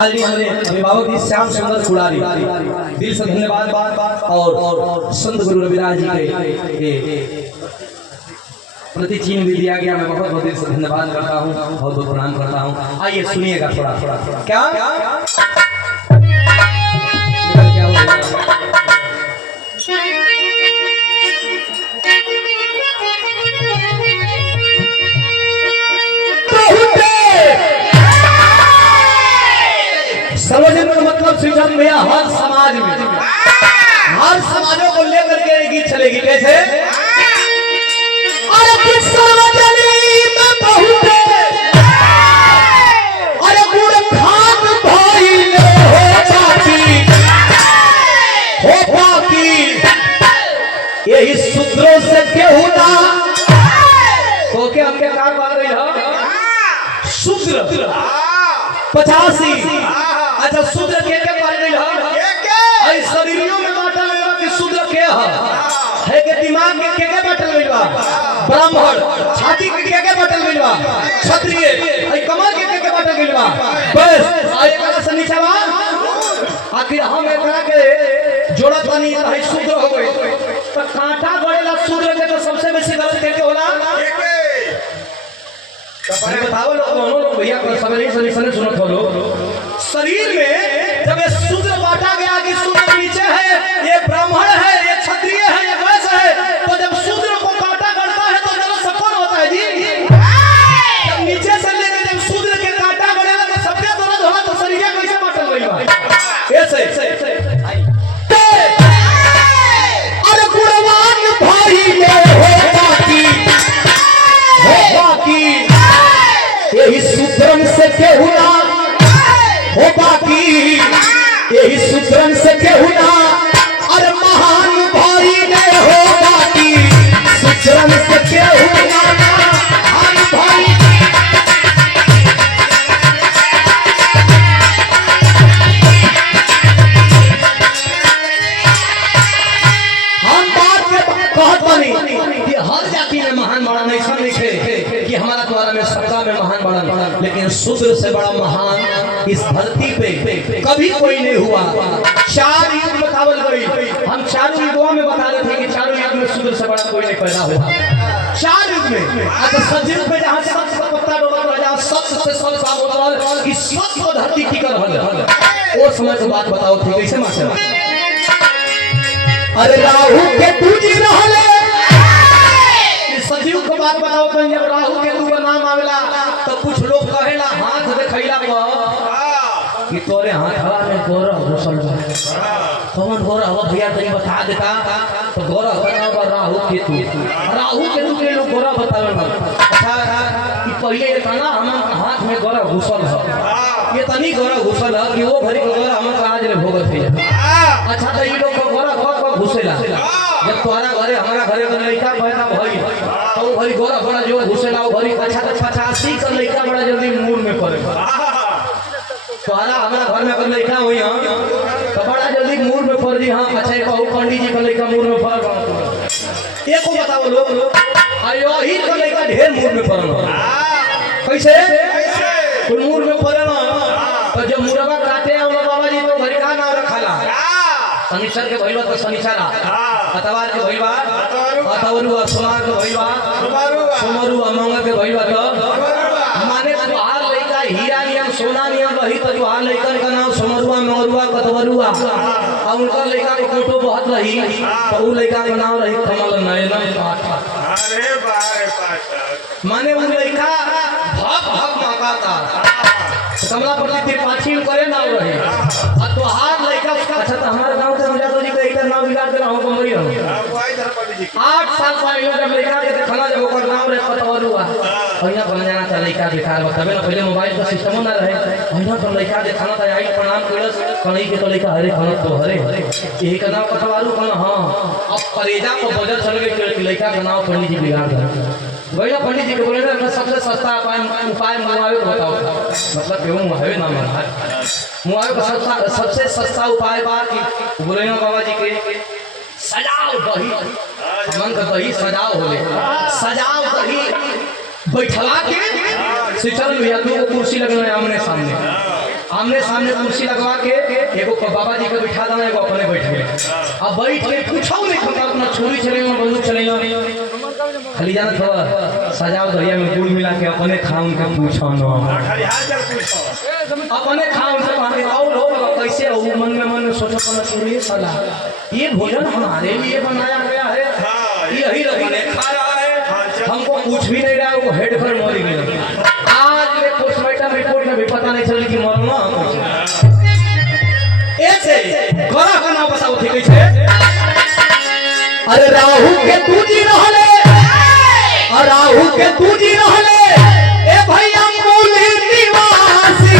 अभिभावक जी श्याम सुंदर कुड़ारी दिल से धन्यवाद और संत गुरु रविदास जी के प्रति चिन्ह भी दिया गया। मैं बहुत बहुत दिल से धन्यवाद करता हूँ, बहुत बहुत प्रणाम करता हूँ। आइए सुनिएगा थोड़ा थोड़ा क्या सर्वजन मतलब सिंचन भैया हर समाज में हर समाजों को लेकर के गीत चलेगी। कैसे अरे किस सर्वजनी में बहुत अरे गुड़ खान भाई हो बाकी यही सूत्रों से केहू ना तो के हमके काम कर रही हो सूत्र 85। अच्छा शूद्र के पढ़ रही है आई शरीरियों में बांटल गइल कि शूद्र के है के दिमाग के बांटल गइल बा, ब्राह्मण छाती के बांटल गइल बा, क्षत्रिय आई कमर के बांटल गइल बा। बस आई एकरा से नीचे बा आखिर हम एकरा के जोड़त बानी है शूद्र हो गई तो कांटा गड़ेला शूद्र के तो सबसे बेसी गलत के होला अरे बताओ लोग भैया सवेरे सुनत हो लोग शरीर में जब ये शूद्र बांटा गया कि शूद्र नीचे है, ये ब्राह्मण है, ये क्षत्रिय है, ये वैश्य है, तो जब शूद्र को कांटा गड़ता है तो गलत सब कौन होता है जी? जब नीचे से लेकर जब शूद्र के कांटा गड़ेगा तो सबके दर्द होला तो शरीर कैसे बांटल गइल बा? ऐसे अरे गुणवान भाई में हो बाकी यही सूत्रन से केहू ना हो बाकी यही सूत्रन से केहू ना अरे महान भाई ने हो बाकी सूत्रन से केहू ना महान भाई। हम बात में कहत बानी कि हर जाति में महान बड़ा नहीं सन लिखे कि हमारा द्वारा में सबका में महान बड़ा, लेकिन शूद्र से बड़ा महान इस धरती पे कभी कोई नहीं हुआ। 4 युग बतावल गई, हम चारों युगों में बता रहे थे कि चारों युग में शूद्र से बड़ा कोई नहीं पैदा हुआ 4 युग में। अच्छा सतयुग में जहाँ सत्य का पत्ता डोला था, जहाँ सत्य से सब साफ होता है कि सत्य को धरती टिकर रहल वो समय की बात बताओ थे कैसे मास्टर? अरे राहु के पूजी रहले सतयुग को बात बताओ तो जब राहु केतु का नाम आवेला तो कुछ लोग कहेला हाथ देखैला कि तोरे हाथवा में गोरा घुसल बा। कौन गोरा हो भैया तनी बता देता तो गोरा बनावा राहु केतु के लोग गोरा बतावे ना। अच्छा कि पहले ये कहना हम हाथ में गोरा घुसल है, ये तनी गोरा घुसल है कि वो घरी को गोरा हम आज ले भोगत है। अच्छा तो ये लोग को गोरा को घुसेला जब तुम्हारा घरे हमारा घरे का लड़का पैदा भई तो भरी गोरा बड़ा जो घुसेला वो भरी अच्छा तो 85 का लड़का बड़ा जल्दी मूर में पड़े। तुम्हारा हमारा घर में अगर लड़का हुई तो बड़ा जल्दी मूर में पड़ जी। हाँ अच्छा कहू पंडित जी का लड़का मूर में पड़ गया एक को बताओ लोग आयो ही का लड़का ढेर मूर में पड़ल कैसे कोई मूर में पड़े ना तो जब मुरवा काटे वाला बाबा जी तो घर का नाम रखाला शनिचर के भइलबा तो शनिचरा, अतवार के भइलबा अतवरुआ, सोमवार के भइलबा सोमरुआ, मंगल के भइलबा तो माने तुहार लइका हीरा नियम सोना नियम रही तो तुहार लइकन का नाम सोमरुआ, मंगरुआ, कतवरुआ और उनका लइका के फोटो बहुत रही तो उ लइका का नाम रही कमल नयन पाठा। अरे बाप माने उ लइका भक मांगाता कमला पट्टी त्रिपाठी करे नाम रहे और तुहार लइका अच्छा तो हमारे गांव के मुझे जी का इधर नाम बिगाड़ देना हो तो मरी रहो 8 साल पहले जब लइका के देखला जब ओकर नाम रे कतवरुआ पहिना बन जाना था लइका बेकार बताबे ना पहले मोबाइल का सिस्टम ना रहे पहिना तो लइका देखना था आई प्रणाम करस कहीं के तो लइका हरे खाना तो हरे यही का नाम कतवरु कौन। हां अब कलेजा को बजट चल गई कि लइका का नाम पंडित जी बिगाड़ दिया भैया पंडित जी के बोले ना सबसे सस्ता उपाय मुआवे को बताओ मतलब क्यों मुआवे ना मुआवे का सबसे सस्ता उपाय बा कि बोले ना बाबा जी के सजाओ दही मन का दही सजाओ होले सजाओ दही बैठला के सिचर भैया दो कुर्सी लगना है आमने सामने आमने सामने कुर्सी लगवा के एगो बाबा जी के बिठा देना, एगो अपने बैठ गए। अब बैठ के पूछो नहीं हम अपना छोरी चले बंदूक चले खाली जाना थोड़ा सजाओ दरिया में गुड़ मिला के अपने खाऊं का पूछो ना, अपने खाऊं से हमें और हो कैसे हो मन में सोचो अपना छोरी साला ये भोजन हमारे लिए बनाया गया है, यही रखने खा रहा है, हमको कुछ भी नहीं रहा, वो हेड पर मर गया। आज ये पोस्टमार्टम रिपोर्ट में भी पता नहीं चली कि मरना ऐसे गरा का नाम बताओ ठीक है। अरे राहु के तूजी रहले, राहु के तूजी रहले ए भैया मूल निवासी,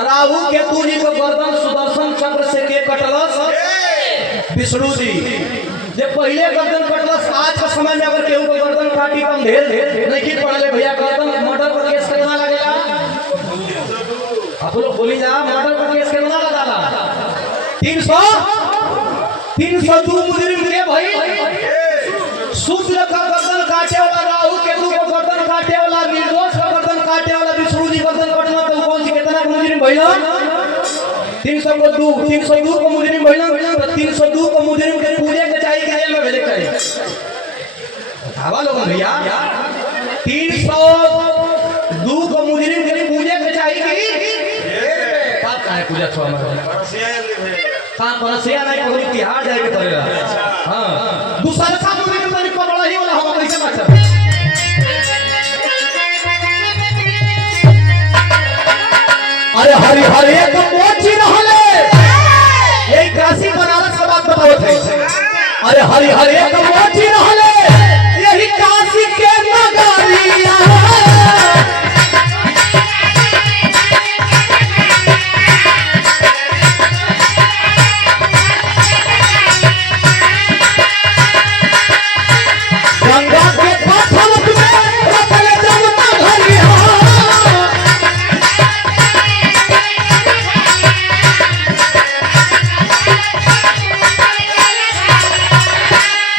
राहु केतु जी को गर्दन सुदर्शन चक्र से के कटलस विष्णु जी जे पहले गर्दन कटलस। आज के समय में अगर केहू को गर्दन काटी कम ढेर नहीं पड़ले भैया, गर्दन मर्डर पर केस कितना लगेगा आप लोग बोली जा, मर्डर पर केस कितना लगाला 302 मुजरिम के भाई सूत्र का गर्दन काटे वाला, राहु केतु को गर्दन काटे वाला, निर्दोष का गर्दन काटे वाला विष्णु जी गर्दन कटना तो कौन सी कितना मुजरिम भइला 302 को मुजरिम भइला। 302 को मुजरिम के पूजे के चाहिए कि जेल में भेजे चाहिए हवा लोगों भैया 302 को मुजरिम के पूजे के चाहिए कि बात का है पूजा छो कहां परसिया नहीं कोई तिहाड़ जाए के पड़ेगा। हां दूसरा का मुजरिम तनी को बड़ा ही वाला हम कैसे बात अरे हरि हरि एक मोची रहले यही काशी बनारस का बात बताओ थे। अरे हरि हरि एक मोची रहले यही काशी के नगरिया, गंगा के पत्थर में रखले जमुना घरिया,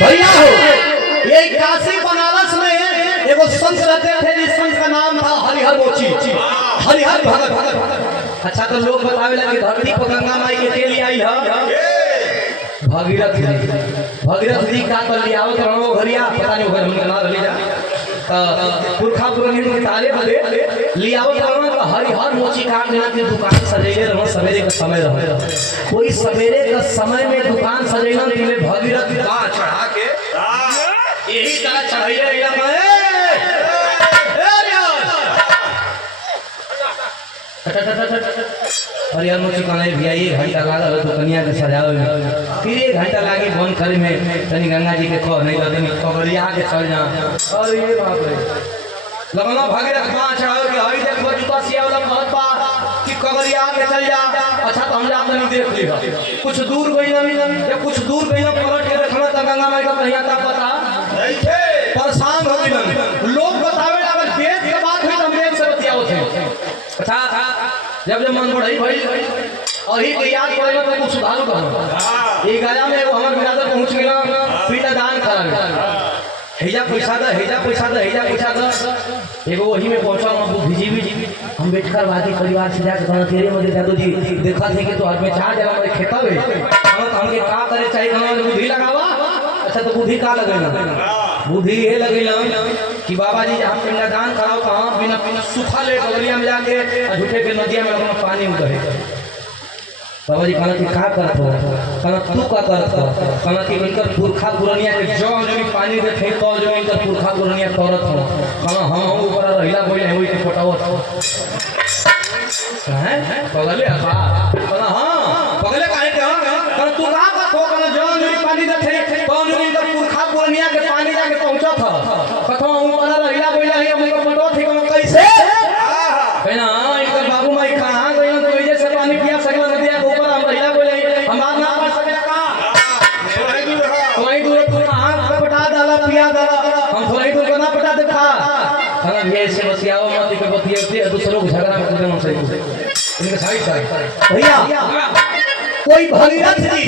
भैया हो ये काशी बनारस में एगो संत रहते थे जिस संत का नाम था हरिहर मोची, हरिहर भगत। अच्छा तो लोग बतावे लगे धरती पर गंगा माई के तेल आई है भगीरथ जी का कर लिया आवत रहो घरिया पता नहीं घर में ना ले जा पुरखा पुरनी के ताले बदे लियावत रहो तो हरिहर मोची का देना के दुकान सजेले रहो सवेरे का समय रहो, कोई सवेरे का समय में दुकान सजेला के लिए भगीरथ का चढ़ा के यही तरह चढ़ाइले और यार मुझे कहना है भैया 1 घंटा लगा तो कन्या के सजावे में, फिर 1 घंटा लागे बंद करे में तनी गंगा जी के कह नहीं लगनी कगरिया के चल जा। और ये बात है लगना भागीरथ कहां चढ़ाओ के हई देखो जूता सिया वाला कहत बा कि कगरिया के चल जा। अच्छा तो हम जा तनी देख लीबा कुछ दूर गई नहीं या कुछ दूर गई ना पलट के देखना त गंगा माई का कहिया ता पता नहीं थे परेशान हो गई लोग बतावे अगर वेद के बात हुई तो हम वेद से बतियाओ थे। अच्छा जब मन बढ़ई भाई और ही के याद पड़ेगा तो कुछ सुधार करो ये गया में वो हमर बिरादर पहुंच गेला पीटा दान करा हेजा पैसा दा एगो वही में पहुंचा हम बुद्धि भी हम बैठकर बाकी परिवार से जाकर कहना तेरे मदे दादू जी देखा थे कि तो हाथ में चार जगह मेरे खेता है हमके का करे चाहिए हमारे बुद्धि लगावा। अच्छा तो बुद्धि का लगेगा बुद्धि ये लगेला कि बाबा जी हम पिंडदान कराओ कहाँ बिना सूखा ले गलिया में जाके झूठे के नदिया में अपना पानी उतरे बाबा जी कहना कि का करत हो, कहना तू का करत हो, कहना कि इनकर पुरखा पुरनिया के जो जमी पानी दे थे तो जो इनकर पुरखा पुरनिया करत हो, कहना हम ऊपर रहिला कोई नहीं, वही के पटावत हैं पगले बा, कहना हां पगले काहे के हो, कहना तू का करत हो, कहना जो जमी पानी दे थे तो जो इनकर पुरखा पुरनिया के पानी जाके पहुंचत हो, कहता ऊपर रहिला कोई नहीं, हम को पटावत थी, कहना कैसे कहना इनकर बाबू माई कहां गई तो वजह से पानी पिया सकला नदिया के ऊपर हम रहिला कोई नहीं, हमार ना पड़ सकेला का वही दूर तू हाथ पे पटा डाला पिया डाला, हम थोड़ी दूर को ना पटा दे खा खाना भी ऐसे बतियाओ मत के बतियाते दूसरे लोग झगड़ा में कूदे मत इनके साइड साइड भैया कोई भगीरथ जी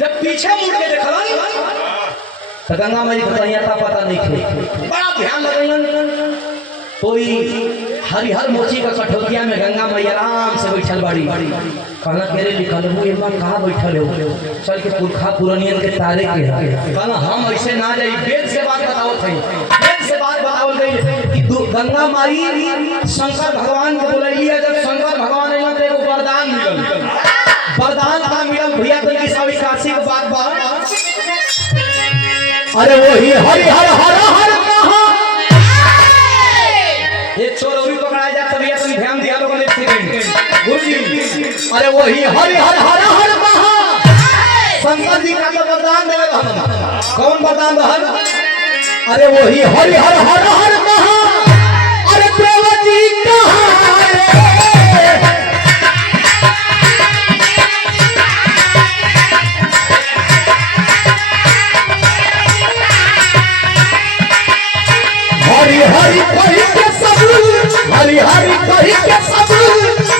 जब पीछे मुड़ के देखलन तो गंगा माई को कहीं पता नहीं थे, बड़ा ध्यान लगलन, कोई हरिहर मोची का कठौतिया में गंगा मैया आराम से बैठल बाड़ी, कहना केरे लिखल हूँ एक बार कहाँ बैठल हो, चल के पुरखा पुरनियन के तारे के है, कहना हम ऐसे ना जाई, वेद से बात बताओ थे, वेद से बात बताओ गई कि गंगा माई शंकर भगवान के बुलैली है, जब शंकर भगवान ने तो एगो वरदान मिलल, वरदान का मिलल भैया तो की सभी काशी के बात बा, अरे वही हरिहर हर हर कहा एक चोर और पकड़ाया जाता भैया, तुम ध्यान दिया लोगों ने, एक सेकंड गुरुजी, अरे वही हरि हर हर हर महा शंकर जी का वरदान देवे हम, कौन वरदान रहल, अरे वही हरि हर हर हर महा, अरे देव जी कहां हरि हरि कहि के सब, हरि हरि कहि के सब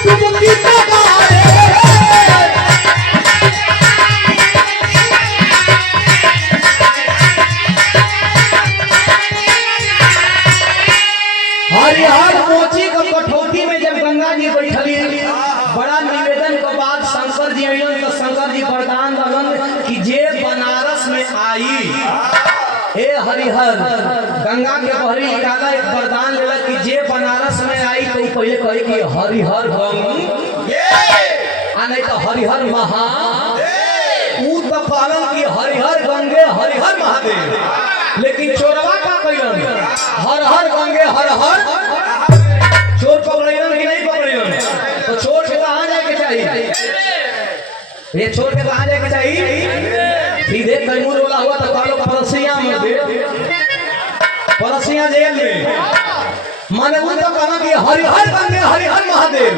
तुम की कमाए, हरि हर मोची के कठौती में जब गंगा जी बैठली, बड़ा निवेदन के बाद शंकर जी अइलन तो शंकर जी वरदान दलन कि जे बनारस में आई हे हरिहर गंगा के बहरी निकाला, एक वरदान लेला कि जे बनारस में आई तो पहले कहे कि हरिहर गंगा आ नहीं तो हरिहर महा, ऊ तो कहलन कि हरिहर गंगे हरिहर महादेव, लेकिन चोरवा का कइलन हर हर गंगे हर हर, चोर पकड़लन कि नहीं पकड़लन, तो चोर के कहां जाए के चाहिए, ये चोर के कहां जाए के चाहिए, सीधे कैमूर वाला हुआ तो कह लो परसिया में दे, परसिया जेल में, माने वो तो कहना कि हरिहर गंगे हरिहर महादेव,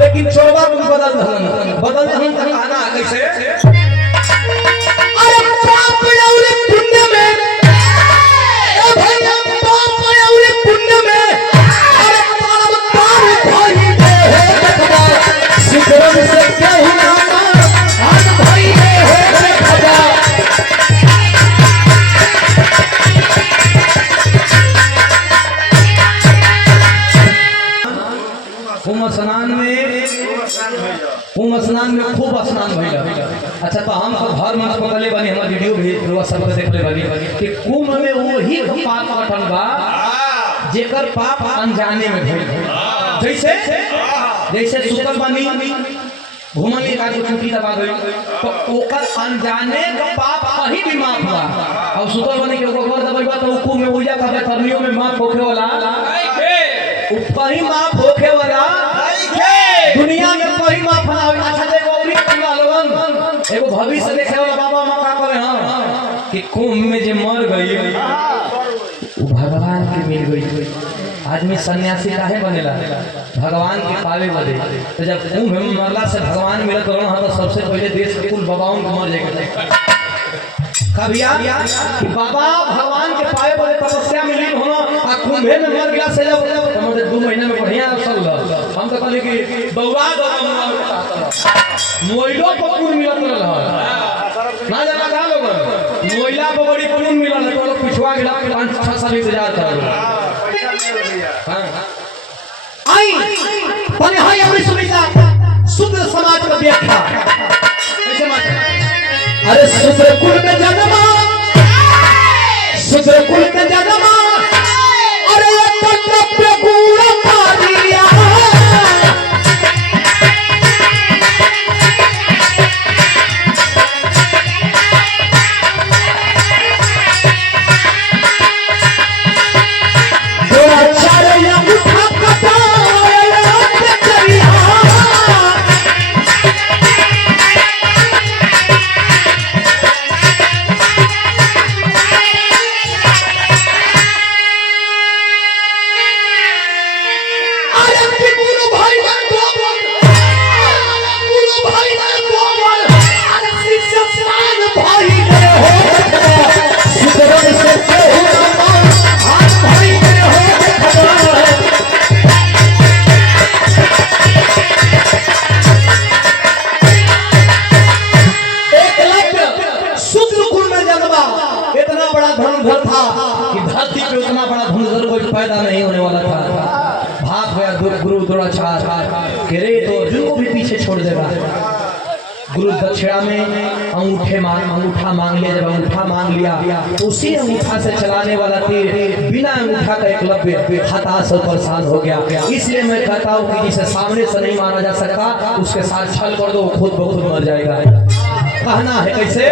लेकिन चोरवा को बदल दहन तो कहना कैसे, अरे पाप और पुण्य में, ए भैया पाप और पुण्य में, अरे परम पाप भाई दे है देखबा, सिकरम से केहू ना आज भाई दे है देखबा, कुंभ स्नान में खूब स्नान भइला। अच्छा तो हम घर में पकड़ले बनी, हम वीडियो भी सब देखले बनी कि कुंभ में वही पाप कटल बा जेकर पाप अनजाने में भइल, जैसे जैसे सुकर बनी घुमली का चुटी दबा गई तो ओकर अनजाने का पाप कहीं भी माफ बा, और सुकर बनी के ओकर दबाई बा तो कुंभ में उजा का तरनियों में माफ होखे वाला ऊपर ही माफ होखे वाला दुनिया में कोई माफ ना हो। अच्छा देखो औरी लोगन एगो भविष्य देखे वाला बाबा मां का करे हां कि कुंभ में जे मर गई वो भगवान के मिल गई। आदमी सन्यासी काहे बनेला, भगवान के पावे बदे। तो जब कुंभ में मरला से भगवान मिलत रहन तो सबसे पहले देश के कुल बाबाओं को मर जाएगा कभिया कि बाबा भगवान के पावे बदे तपस्या में लीन होना, आ कुंभे में मर गया से जब हमरे 2 महीना में बढ़िया चल रहा। हम तो कहले कि बौआ दो मोइलो को पुण्य मिलत रहल ना जाना का लोग मोइला को बड़ी पुण्य मिलल तो लोग पिछवा गेला 5-6 साल इंतजार कर। हां आई बने हाय हमने सुनीता शूद्र समाज का व्याख्या कैसे मत, अरे शूद्र कुल में जन्मा, शूद्र कुल में जन्मा, अरे ये कर्तव्य पूरा कर दिया, पैदा नहीं होने वाला था। भाग गया गुरु द्रोणाचार्य कि रे तो अर्जुन को भी पीछे छोड़ देगा। गुरु दक्षिणा में अंगूठा मांग लिया। जब अंगूठा मांग लिया तो उसी अंगूठा से चलाने वाला तीर बिना अंगूठा का एकलव्य हताश और परेशान हो गया। इसलिए मैं कहता हूँ कि जिसे सामने से नहीं मारा जा सकता उसके साथ छल कर दो, खुद ब खुद मर जाएगा। कहना है कैसे?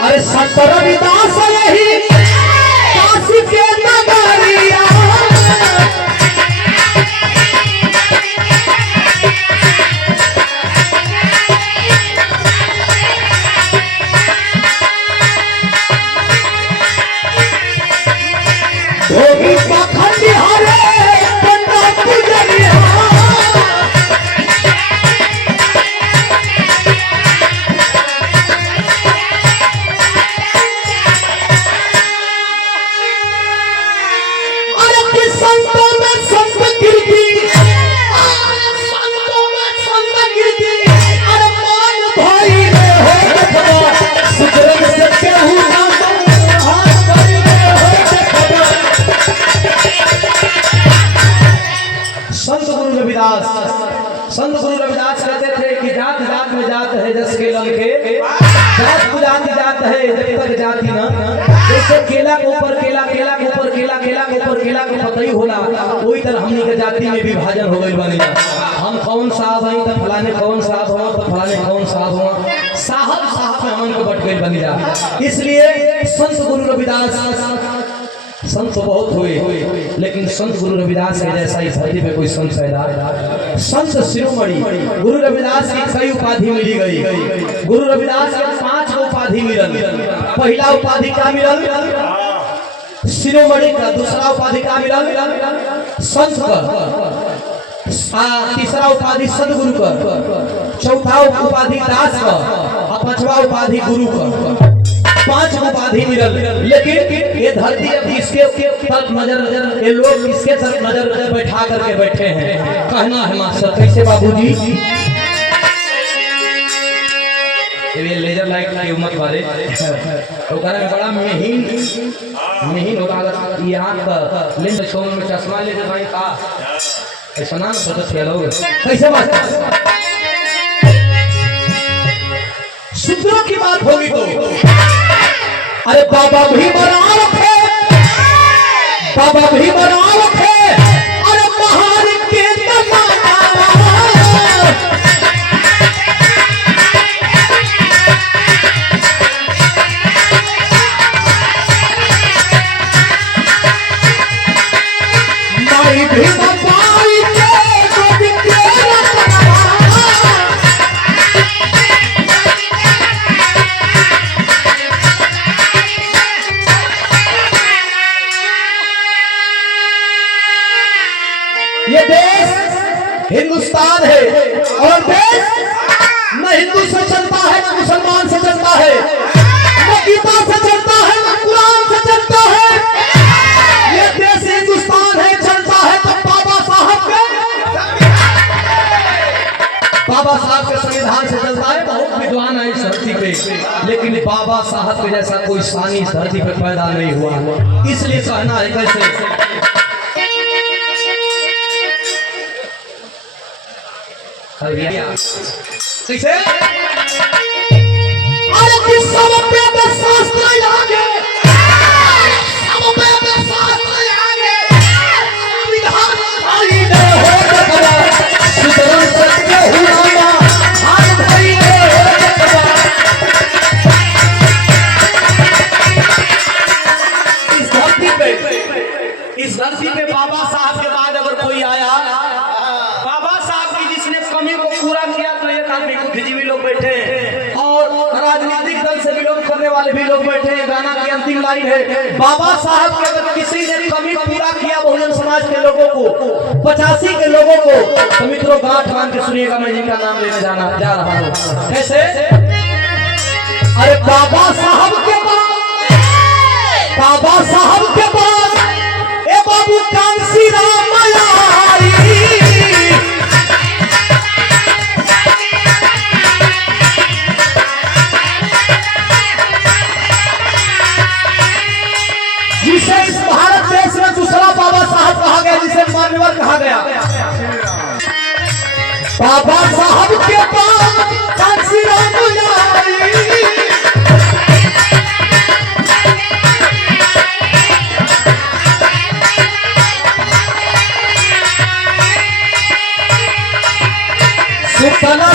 अरे संत रविदास यही काशी के नगरिया, भोगी पाखंडी हरे पंडा पुजरिया, संत गुरु रविदास कहते थे कि जात जात में जात है जस के लंके, जात को जाति जात है जब तक जाति न। जैसे केला के ऊपर केला, केला के ऊपर केला, केला के ऊपर केला के पतई होला, वही तरह हमनी के जाति में विभाजन हो गई बनी। हम कौन साहब हैं तो फलाने कौन साहब हुआ तो फलाने कौन साहब हुआ, साहब साहब में हमन को बट गई बनी जा। इसलिए संत गुरु रविदास, संत तो बहुत हुए लेकिन संत गुरु रविदास के जैसा इस धरती पे कोई संत पैदा। संत शिरोमणि गुरु रविदास की कई उपाधि मिली गई। गुरु रविदास के 5 उपाधि मिलन। पहला उपाधि क्या मिलन? शिरोमणि का। दूसरा उपाधि क्या मिलन? संत का। तीसरा उपाधि सदगुरु का। चौथा उपाधि दास का। और 5वां उपाधि गुरु का। 5 उपाधि मिलल। लेकिन ये धरती अब इसके तरफ नजर, ये लोग इसके तरफ नजर बैठा करके बैठे हैं। कहना है मास्टर कैसे बाबूजी? ये लेजर लाइट की उम्मत वाले तो कहने में बड़ा महीन होगा। अगर ये आँख का लेंस शोन में चश्मा ले भाई का ऐसा ना सोचो खेलोगे कैसे मास्टर? सूत्रों की बात होगी तो अरे बाबा भीमराव थे, बाबा भीमराव थे, अरे महान के जमाना। माई भीमबाई के गोविंद के ये देश हिंदुस्तान है और देश न हिंदू से चलता है न मुसलमान से चलता है, न गीता से चलता है न कुरान से चलता है। ये देश हिंदुस्तान है, चलता है तो बाबा साहब के संविधान से चलता है। बहुत विद्वान है इस धरती पे, लेकिन बाबा साहब के जैसा कोई सानी इस धरती पे पैदा नहीं हुआ। इसलिए कहना है कैसे? कैसे? अरे किस सब पे शास्त्र आगे, सब पे शास्त्र आगे, विधान भाई ने हो जगवा, सुतरन सत्य हुआ हाय भाई ने हो जगवा। इस धरती पे बाबा साहब के बाद अगर कोई आया, पूरा किया तो एक आदमी को भी लोग बैठे और राजनीतिक दल से विरोध करने वाले भी लोग बैठे हैं। गाना की अंतिम लाइन है, बाबा साहब के अगर किसी ने कमी पूरा किया बहुजन समाज के लोगों को, 85 के लोगों को, तो मित्रों गांठ बांध के सुनिएगा, मैं जिनका नाम लेने जा रहा हूँ। कैसे? अरे बाबा साहब के पास, बाबा साहब के पास ए बाबू कांसी राम आई, जिसे इस भारत देश में दूसरा बाबा साहब कहा गया, जिसे मान्यवर कहा गया। बाबा साहब के पास कांसी राम आई, सुतना